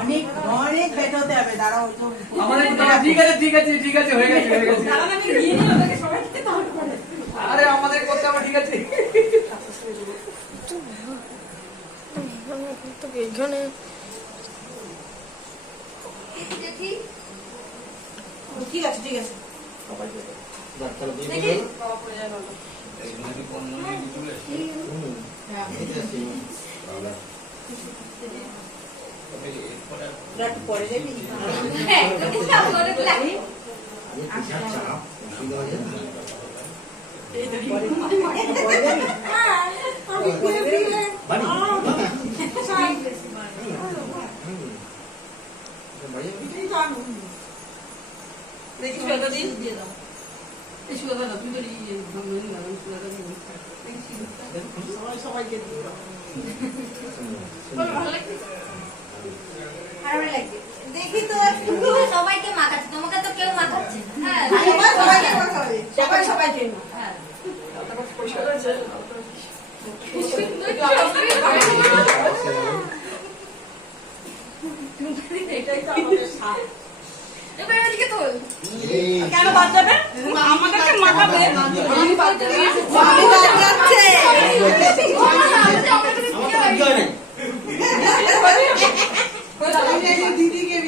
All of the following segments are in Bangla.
অনেক অনেক বেট হতে হবে, দাঁড়াও। ঠিক আছে ঠিক আছে ঠিক আছে, হয়ে গেছে হয়ে গেছে। আরে আমাদের করতে হবে, ঠিক আছে। ঠিক আছে ঠিক আছে। পরে যাবি সবাইকে দেখি তো সবাইকে মাখাচ্ছে, তোমাকে তো কেউ মাখাচ্ছে না। সবাই সবাইকে এটাই তো আমাদের সাথ। কেন বাদ যাবে? আমাদেরকে মাখাবে। আমি বাদ যাচ্ছে।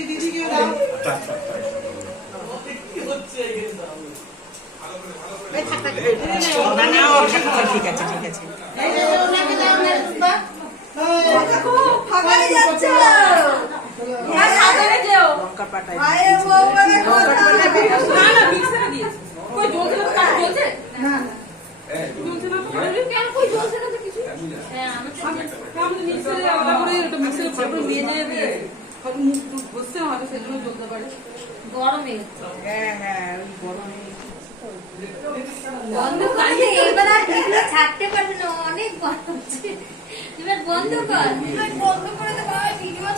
দিদিকে দাও। ঠিক আছে ঠিক আছে। লঙ্কা পাটাই গরমে বন্ধ করে এবার আর ছাড়তে পারবে না, অনেক গরম। এবার বন্ধ কর, বন্ধ করে তো ভিডিও